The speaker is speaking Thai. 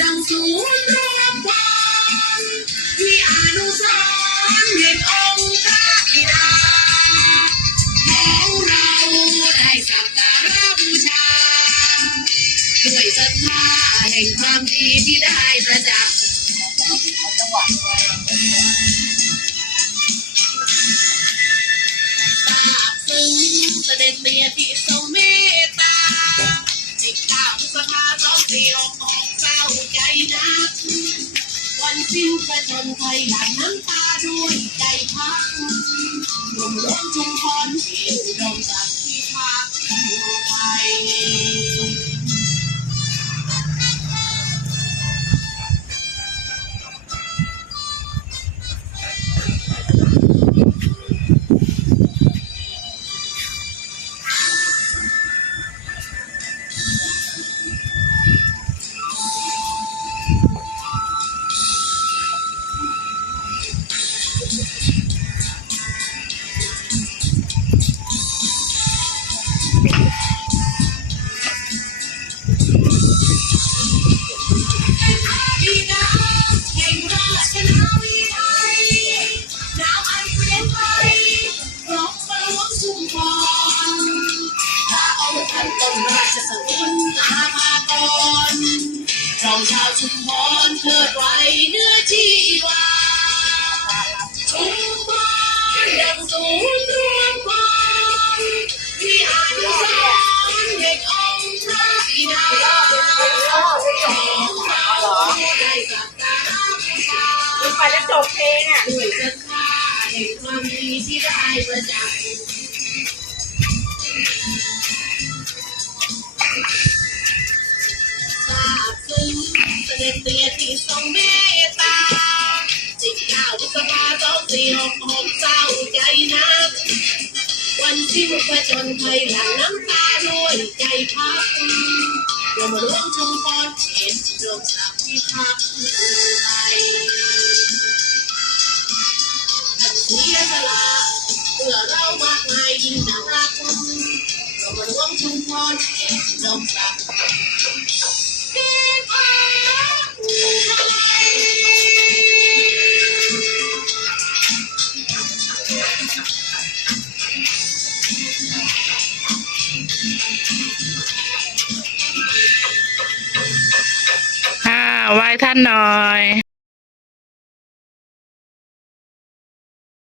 ดังศูนย์รวมความที่อนุสรณ์แห่งองค์พระบิดาของเราได้สักการะบูชาด้วยศรัทธาแห่งความดีที่ได้ประจักษ์ทราบซึ้งเสด็จเตียที่ทรงเมตตาสิบเก้าพฤษภาสองสี่หกหกเศร้าใจ นัก วันสิ้นประชนไทยหลั่งน้ำตาด้วยใจพักลมล้อนชุมพร เราชาวชุมพรเกิดไว้เนื้อชีวาชุมพรยังสูงรวมความที่อนุสรณ์เด็กองค์พระบิดาได้สักการะบูชาไปแล้วจบเพลงอะด้วยศรัทธาแห่งความดีที่ได้ประจักษ์ เด็จเตียที่ทรงเมตตาสิบเก้าพฤษภาสองสี่หกหกเศร้าใจนัก วันสิ้นประชนไทยหลั่งน้ำตาด้วยใจพักเรามาร่วมชุมพรเห็นดวงสักที่พักไทยท่นเสียสละเพื่อเรามากมายยิ่งนักรักเรามาร่วมชุมพรเห็นดวงสัก ไหว้ท่านหน่อย